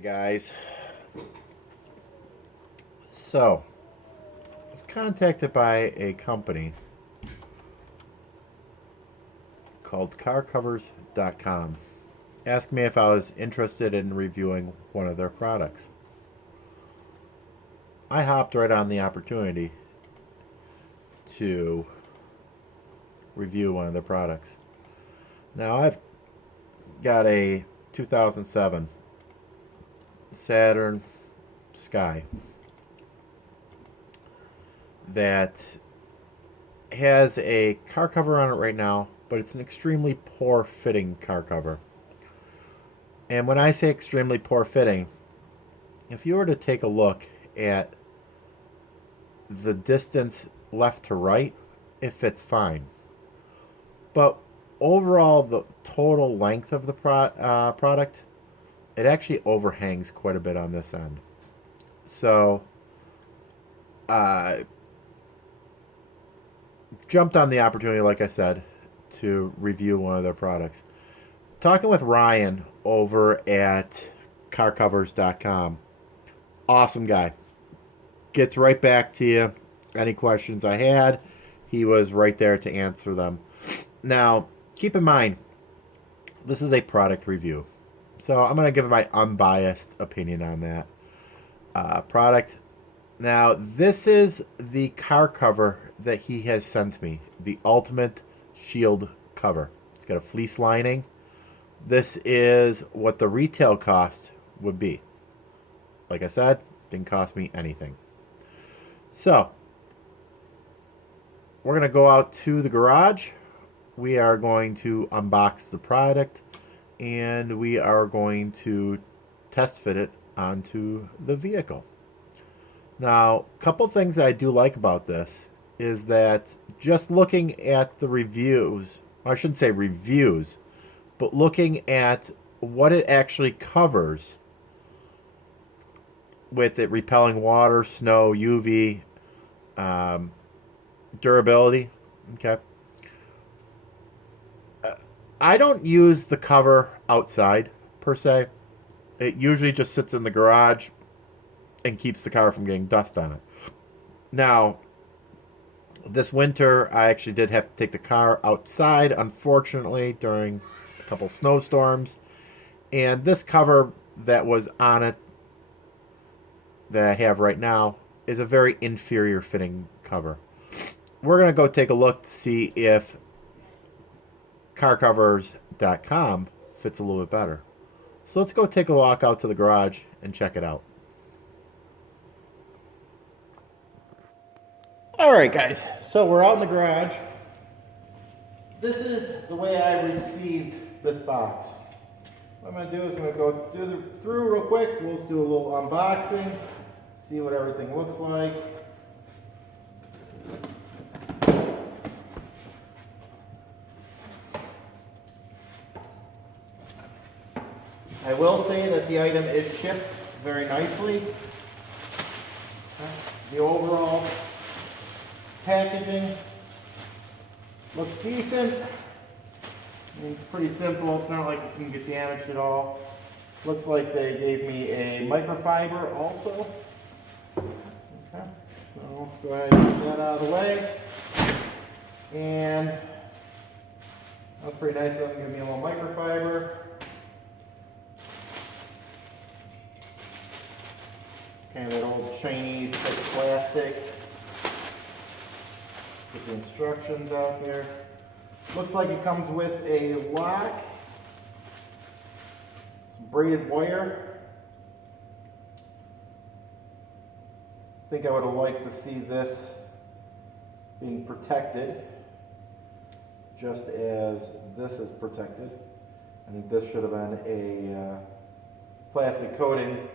Hey guys, so I was contacted by a company called carcovers.com. Asked me if I was interested in reviewing one of their products. I hopped right on the opportunity to review one of their products. Now I've got a 2007 Saturn Sky that has a car cover on it right now, but it's an extremely poor fitting car cover. And when I say extremely poor fitting, if you were to take a look at the distance left to right, it fits fine. But overall, the total length of the product, it actually overhangs quite a bit on this end. So, uh, jumped on the opportunity, like I said, to review one of their products. Talking with Ryan over at carcovers.com. Awesome guy. Gets right back to you. Any questions I had, he was right there to answer them. Now, keep in mind, this is a product review. So I'm going to give my unbiased opinion on that product. Now, this is the car cover that he has sent me, the Ultimate Shield cover. It's got a fleece lining. This is what the retail cost would be. Like I said, didn't cost me anything. So, we're going to go out to the garage. We are going to unbox the product and we are going to test fit it onto the vehicle. Now, a couple things I do like about this is that just looking at the reviews, I shouldn't say reviews, but looking at what it actually covers with it repelling water, snow, UV, durability. Okay. I don't use the cover outside per se. It usually just sits in the garage and keeps the car from getting dust on it. Now, this winter, I actually did have to take the car outside, unfortunately, during a couple snowstorms. And this cover that was on it that I have right now is a very inferior fitting cover. We're going to go take a look to see if carcovers.com fits a little bit better. So let's go take a walk out to the garage and check it out. All right, guys. So we're out in the garage. This is the way I received this box. What I'm going to do is I'm going to go through real quick. We'll just do a little unboxing, see what everything looks like. I will say that the item is shipped very nicely. The overall packaging looks decent. I mean, it's pretty simple. It's not like it can get damaged at all. Looks like they gave me a microfiber also. Okay, so let's go ahead and get that out of the way. And that's pretty nice of them to give me a little microfiber. Kind of that old Chinese type of plastic. Put the instructions out here. Looks like it comes with a lock, some braided wire. I think I would have liked to see this being protected, just as this is protected. I think this should have been a plastic coating,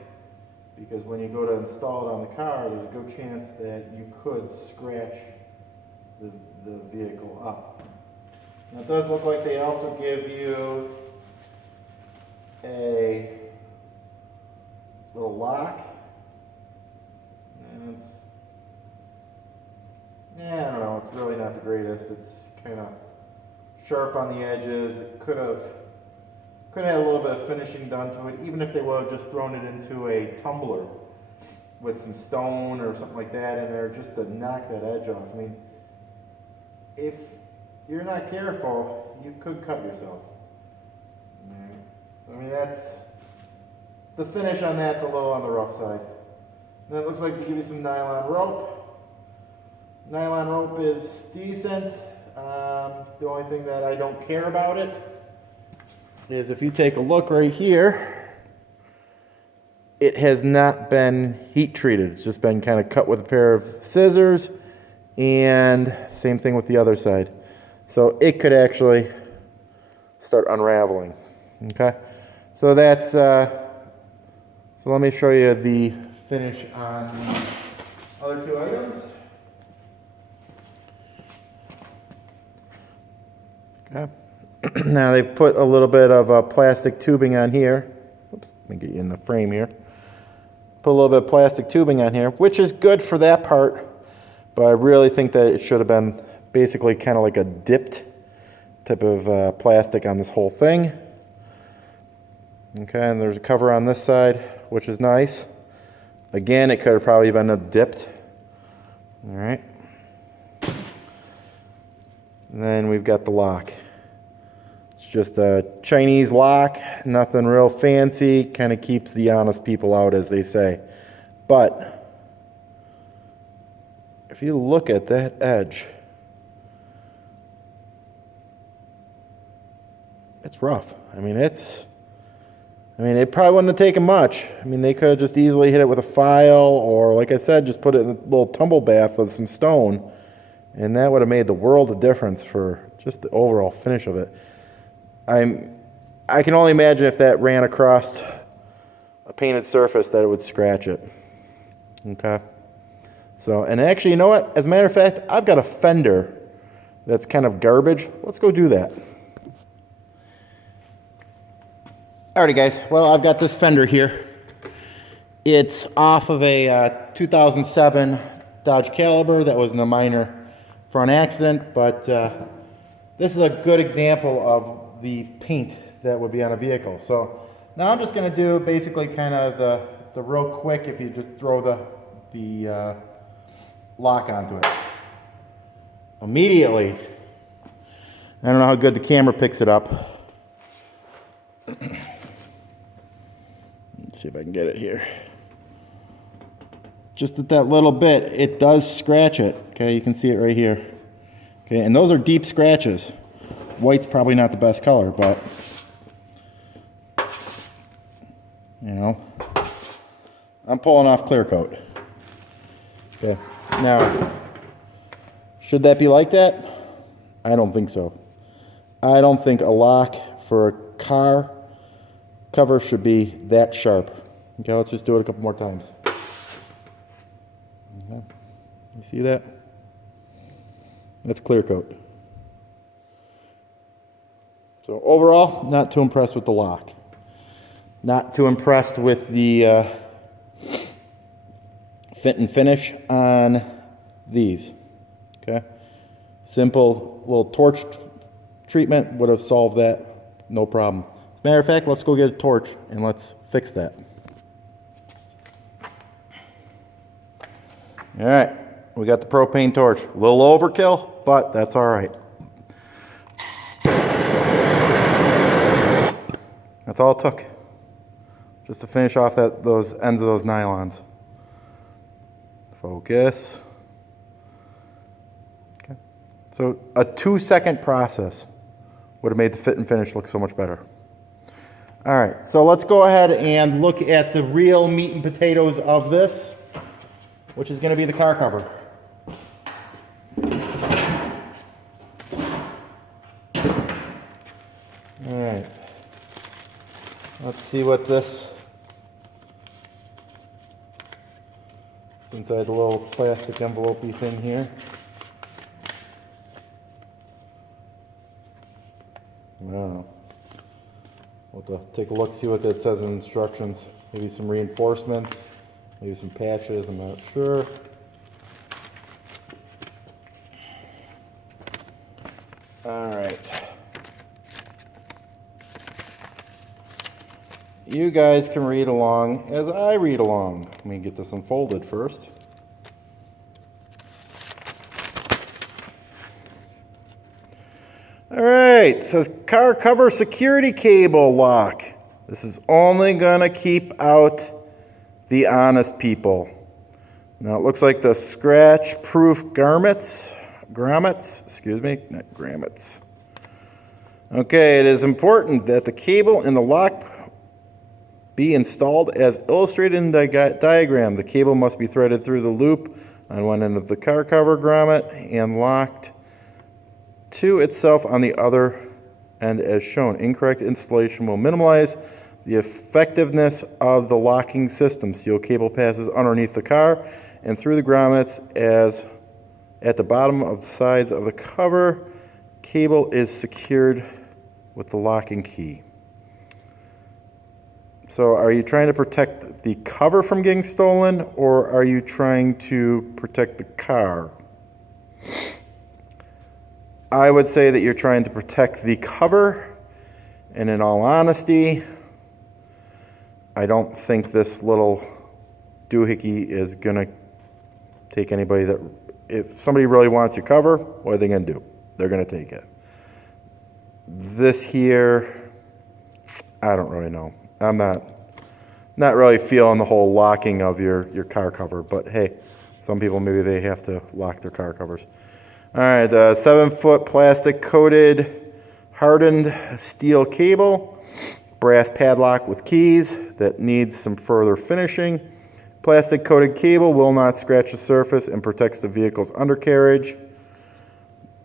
because when you go to install it on the car, there's a good chance that you could scratch the vehicle up. Now it does look like they also give you a little lock. And it's, I don't know, it's really not the greatest. It's kind of sharp on the edges. It could have Could have had a little bit of finishing done to it, even if they would have just thrown it into a tumbler with some stone or something like that in there just to knock that edge off. I mean, if you're not careful, you could cut yourself. I mean, that's, the finish on that's a little on the rough side. Then it looks like they give you some nylon rope. Nylon rope is decent. The only thing that I don't care about it is if you take a look right here, it has not been heat treated. It's just been kind of cut with a pair of scissors, and same thing with the other side. So it could actually start unraveling. Okay, so that's so let me show you the finish on the other two items. Okay. Now they've put a little bit of plastic tubing on here. Oops, let me get you in the frame here. Put a little bit of plastic tubing on here, which is good for that part, but I really think that it should have been basically kind of like a dipped type of plastic on this whole thing. Okay, and there's a cover on this side, which is nice. Again, it could have probably been a dipped. All right. And then we've got the lock. It's just a Chinese lock, nothing real fancy, kind of keeps the honest people out, as they say. But if you look at that edge, it's rough. I mean, it probably wouldn't have taken much. I mean, they could have just easily hit it with a file, or like I said, just put it in a little tumble bath with some stone, and that would have made the world of difference for just the overall finish of it. I can only imagine if that ran across a painted surface that it would scratch it. Okay. So, and actually, you know what? As a matter of fact, I've got a fender that's kind of garbage. Let's go do that. Alrighty, guys. Well, I've got this fender here. It's off of a 2007 Dodge Caliber that was in a minor front accident, but this is a good example of the paint that would be on a vehicle. So now I'm just going to do basically kind of the real quick, if you just throw the lock onto it. Immediately, I don't know how good the camera picks it up. Let's see if I can get it here. Just at that little bit, it does scratch it. Okay, you can see it right here. Okay, and those are deep scratches. White's probably not the best color, but you know, I'm pulling off clear coat. Okay, now, should that be like that? I don't think so. I don't think a lock for a car cover should be that sharp. Okay, let's just do it a couple more times. Okay. You see that? That's clear coat. So overall, not too impressed with the lock. Not too impressed with the fit and finish on these. Okay, simple little torch treatment would have solved that, no problem. As a matter of fact, let's go get a torch and let's fix that. All right, we got the propane torch. A little overkill, but that's all right. That's all it took, just to finish off those ends of those nylons. Focus. Okay. So a 2-second process would have made the fit and finish look so much better. All right, so let's go ahead and look at the real meat and potatoes of this, which is going to be the car cover. All right. Let's see what this, it's inside the little plastic envelope-y thing here. Wow. We'll have to take a look, see what that says in instructions. Maybe some reinforcements, maybe some patches, I'm not sure. All right. you guys can read along as I read along. Let me get this unfolded first. All right, it says car cover security cable lock. This is only gonna keep out the honest people. Now it looks like the scratch-proof grommets, not grommets. Okay, it is important that the cable in the lock be installed as illustrated in the diagram. The cable must be threaded through the loop on one end of the car cover grommet and locked to itself on the other end as shown. Incorrect installation will minimize the effectiveness of the locking system. Steel cable passes underneath the car and through the grommets as at the bottom of the sides of the cover. Cable is secured with the locking key. So are you trying to protect the cover from getting stolen, or are you trying to protect the car? I would say that you're trying to protect the cover, and in all honesty, I don't think this little doohickey is going to take anybody that... If somebody really wants your cover, what are they going to do? They're going to take it. This here, I don't really know. I'm not really feeling the whole locking of your car cover, but hey, some people maybe they have to lock their car covers. All right, 7-foot plastic coated hardened steel cable, brass padlock with keys that needs some further finishing. Plastic coated cable will not scratch the surface and protects the vehicle's undercarriage.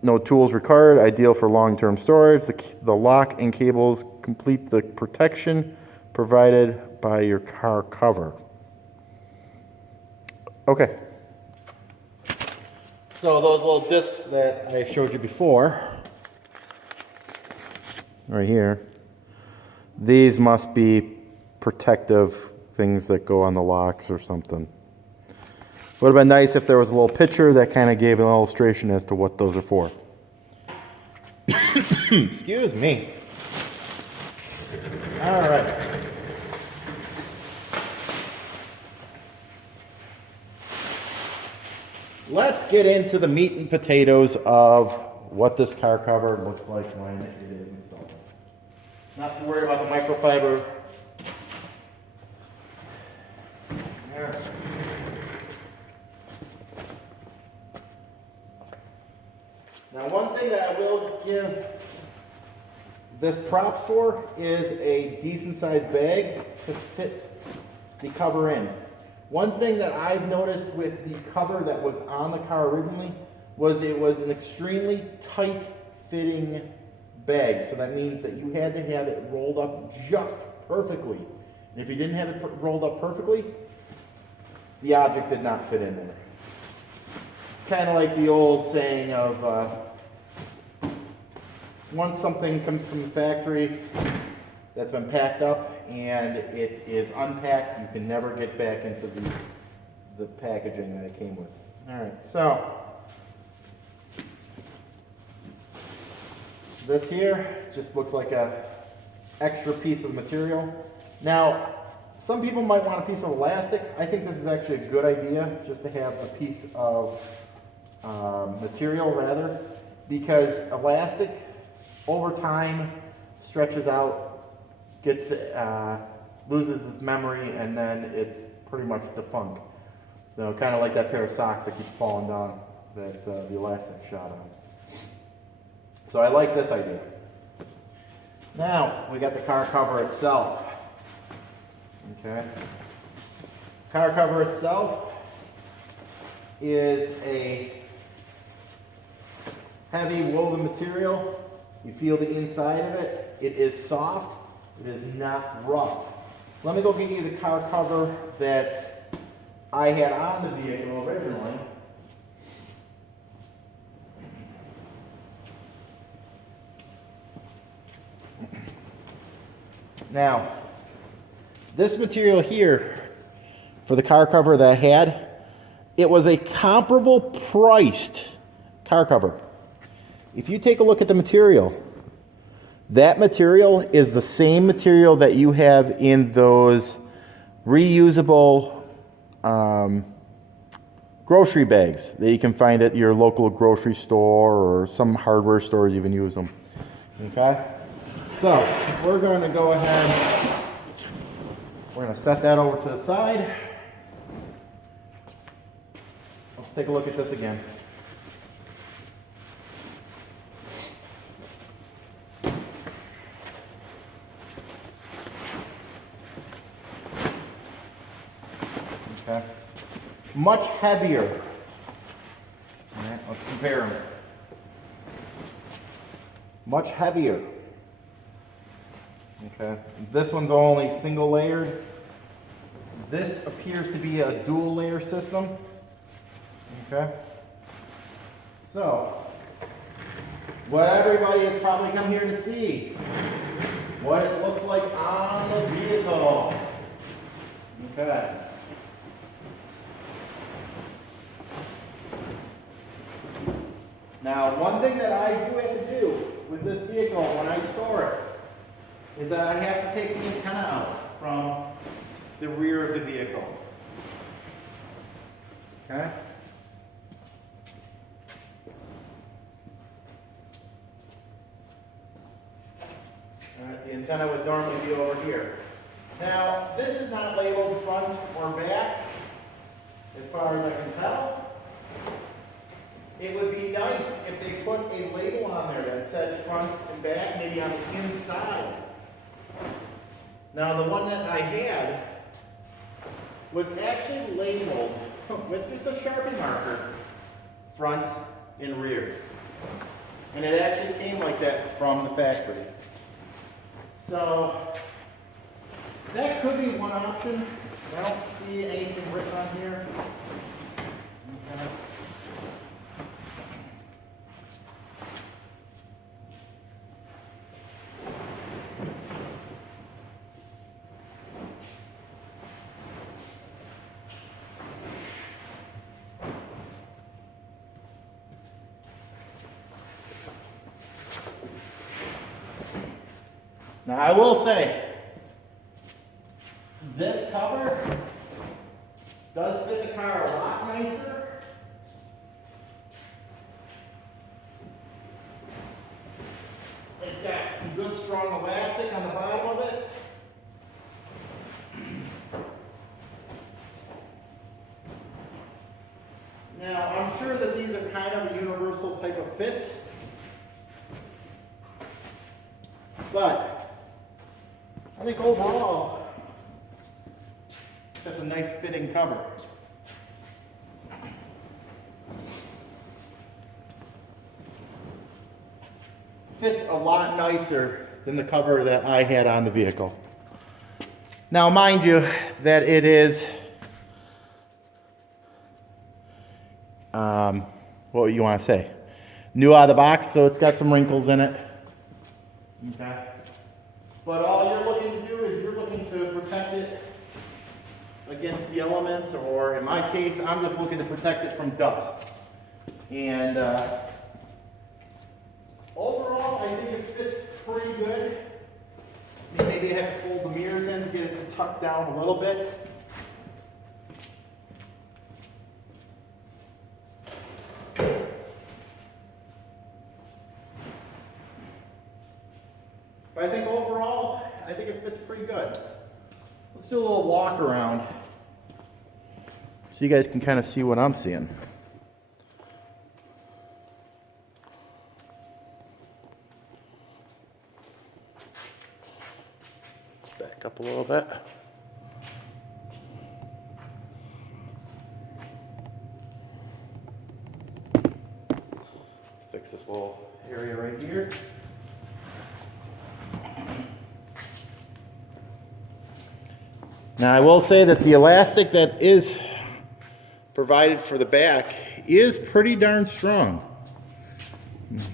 No tools required, ideal for long-term storage. The lock and cables complete the protection provided by your car cover. Okay. So those little discs that I showed you before, right here, these must be protective things that go on the locks or something. Would have been nice if there was a little picture that kind of gave an illustration as to what those are for. Excuse me. All right. Let's get into the meat and potatoes of what this car cover looks like when it is installed. Not to worry about the microfiber. All right. Now, one thing that I will give this props for is a decent sized bag to fit the cover in. One thing that I've noticed with the cover that was on the car originally was it was an extremely tight fitting bag. So that means that you had to have it rolled up just perfectly. And if you didn't have it rolled up perfectly, the object did not fit in there. It's kind of like the old saying of once something comes from the factory that's been packed up and it is unpacked, you can never get back into the packaging that it came with. All right, so this here just looks like a extra piece of material. Now, some people might want a piece of elastic. I think this is actually a good idea just to have a piece of material rather, because elastic over time stretches out, gets loses its memory, and then it's pretty much defunct. So kind of like that pair of socks that keeps falling down that the elastic shot on. So I like this idea. Now we got the car cover itself. Okay. Car cover itself is a heavy woven material. You feel the inside of it. It is soft. It is not rough. Let me go get you the car cover that I had on the vehicle originally. Now, this material here, for the car cover that I had, it was a comparable priced car cover. If you take a look at the material, That material is the same material that you have in those reusable grocery bags that you can find at your local grocery store, or some hardware stores even use them. Okay? So we're going to go ahead, we're going to set that over to the side. Let's take a look at this again. Okay. Much heavier. All right, let's compare them. Much heavier. Okay. This one's only single layered. This appears to be a dual layer system. Okay. So, what everybody has probably come here to see, what it looks like on the vehicle. Okay. Now, one thing that I do have to do with this vehicle when I store it is that I have to take the antenna out from the rear of the vehicle. Okay? Alright, the antenna would normally be over here. Now, this is not labeled front or back, as far as I can tell. It would be nice if they put a label on there that said front and back, maybe on the inside. Now, the one that I had was actually labeled with just a Sharpie marker, front and rear. And it actually came like that from the factory. So, that could be one option. I don't see anything written on here. Okay. Now, I will say, this cover does fit the car a lot nicer. It's got some good strong elastic on the bottom of it. Now, I'm sure that these are kind of a universal type of fit, but I think overall, that's a nice fitting cover. Fits a lot nicer than the cover that I had on the vehicle. Now, mind you, that it is, what you want to say? New out of the box, so it's got some wrinkles in it. Okay. But all you're looking to do is you're looking to protect it against the elements, or in my case, I'm just looking to protect it from dust. And overall, I think it fits pretty good. Maybe I have to fold the mirrors in to get it to tuck down a little bit. But I think overall, I think it fits pretty good. Let's do a little walk around so you guys can kind of see what I'm seeing. Let's back up a little bit. Let's fix this little area right here. Now, I will say that the elastic that is provided for the back is pretty darn strong.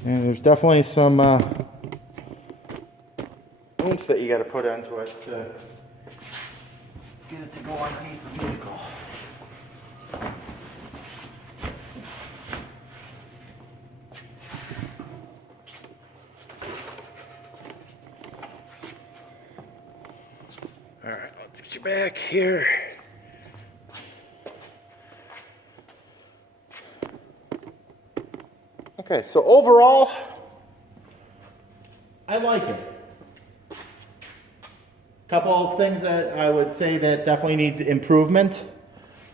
And there's definitely some oomph that you got to put into it to get it to go underneath the vehicle. back here. Okay, so overall, I like it. Couple of things that I would say that definitely need improvement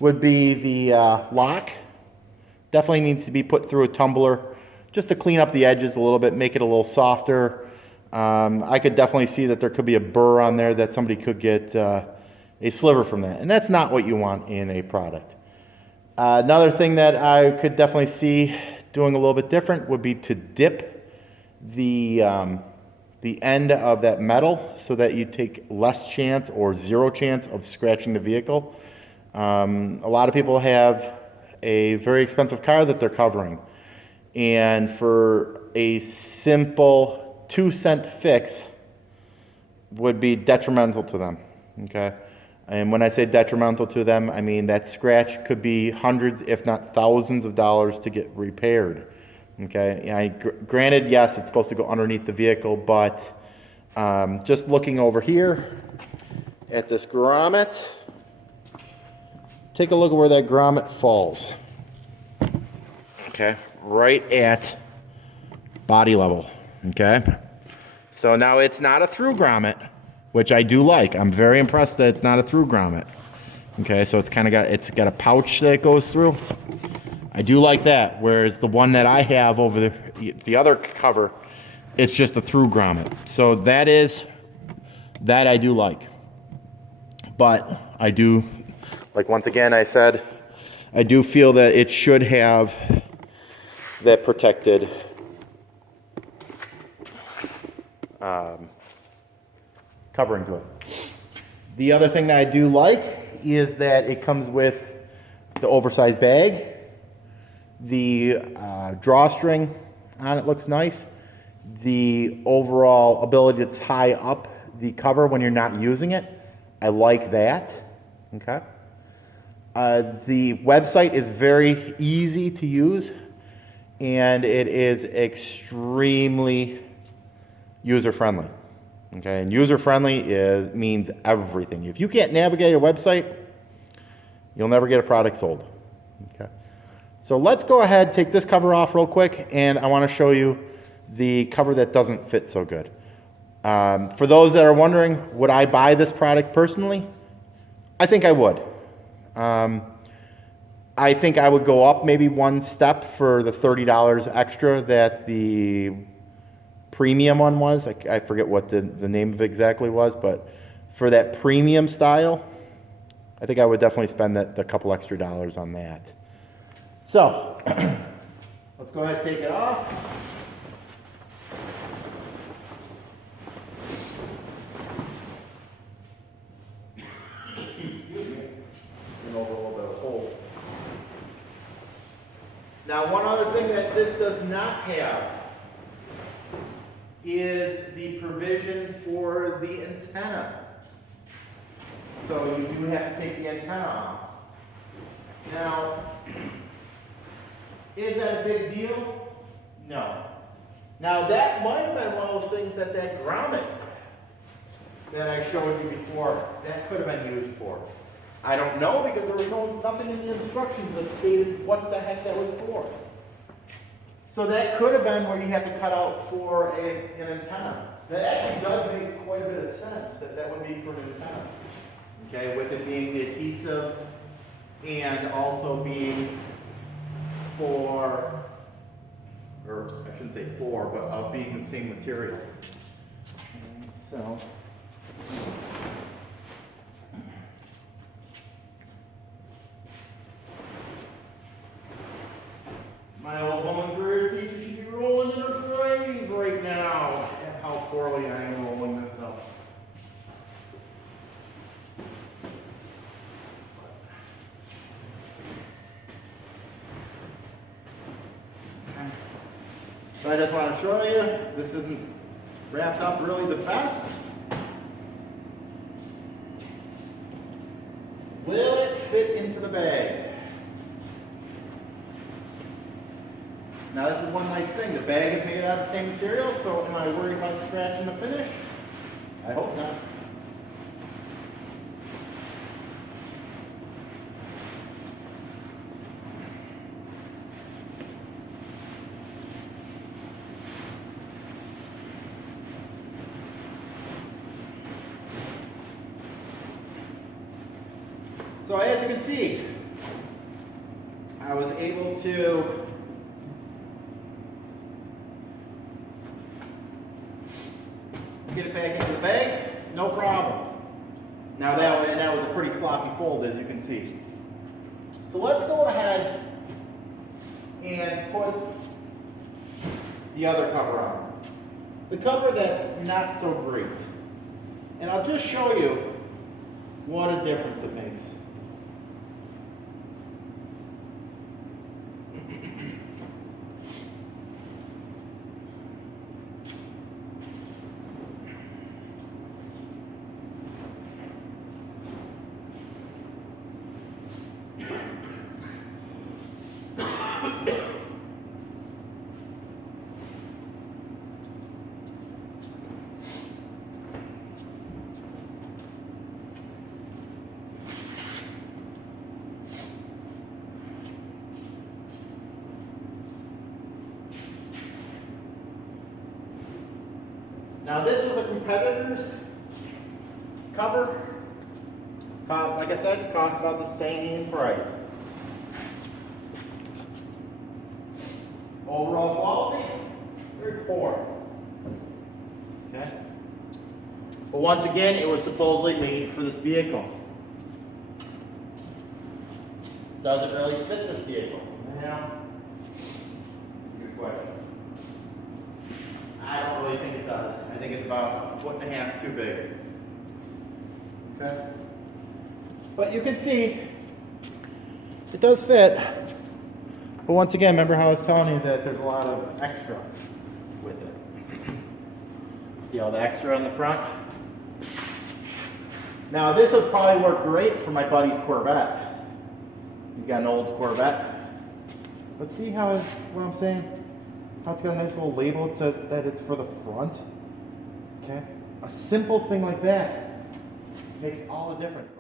would be the lock. Definitely needs to be put through a tumbler just to clean up the edges a little bit, make it a little softer. I could definitely see that there could be a burr on there that somebody could get a sliver from that. And that's not what you want in a product. Another thing that I could definitely see doing a little bit different would be to dip the end of that metal so that you take less chance or zero chance of scratching the vehicle. A lot of people have a very expensive car that they're covering, and for a simple 2-cent fix would be detrimental to them. Okay, and when I say detrimental to them, I mean that scratch could be hundreds if not thousands of dollars to get repaired. Okay, granted, yes, it's supposed to go underneath the vehicle, but just looking over here at this grommet, take a look at where that grommet falls. Okay, right at body level. Okay, so now it's not a through grommet, which I do like. I'm very impressed that it's not a through grommet. Okay, so it's got a pouch that goes through. I do like that, whereas the one that I have over the other cover, it's just a through grommet. So that I do like. But I do, like once again I said, I do feel that it should have that protected covering to it. The other thing that I do like is that it comes with the oversized bag. The drawstring on it looks nice. The overall ability to tie up the cover when you're not using it, I like that. Okay. The website is very easy to use, and it is extremely user-friendly. Okay, and user-friendly means everything. If you can't navigate a website, you'll never get a product sold. Okay. So let's go ahead, take this cover off real quick, and I want to show you the cover that doesn't fit so good. For those that are wondering, would I buy this product personally? I think I would. I think I would go up maybe one step for the $30 extra that the premium one was. I forget what the name of it exactly was, but for that premium style, I think I would definitely spend the couple extra dollars on that. So, let's go ahead and take it off. Excuse me. Bring over a little bit of hole. Now, one other thing that this does not have is the provision for the antenna. So you do have to take the antenna off. Now, is that a big deal? No. Now that might have been one of those things that grommet that I showed you before, that could have been used for. I don't know, because there was nothing in the instructions that stated what the heck that was for. So that could have been where you have to cut out for an antenna. That actually does make quite a bit of sense that would be for an antenna. Okay, with it being the adhesive and also being for, or I shouldn't say for, but of being the same material. So, my old home career teacher should be rolling in her grave right now at how poorly I am rolling this up. So I just want to show you, this isn't wrapped up really the best. Will it fit into the bag? Now this is one nice thing. The bag is made out of the same material, so am I worried about scratching the finish? I hope not. So as you can see, I was able to get it back into the bag, no problem. Now that was a pretty sloppy fold, as you can see. So let's go ahead and put the other cover on. The cover that's not so great. And I'll just show you what a difference it makes. Now this was a competitor's cover. Like I said, cost about the same price. Overall quality, very poor. Okay. But once again, it was supposedly made for this vehicle. Does it really fit this vehicle? Yeah. That's a good question. I don't really think it does. I think it's about 1.5 feet too big. Okay. But you can see it does fit. But once again, remember how I was telling you that there's a lot of extra with it. See all the extra on the front? Now this would probably work great for my buddy's Corvette. He's got an old Corvette. But see how, what I'm saying? How it's got a nice little label. It says that it's for the front. Okay? A simple thing like that makes all the difference.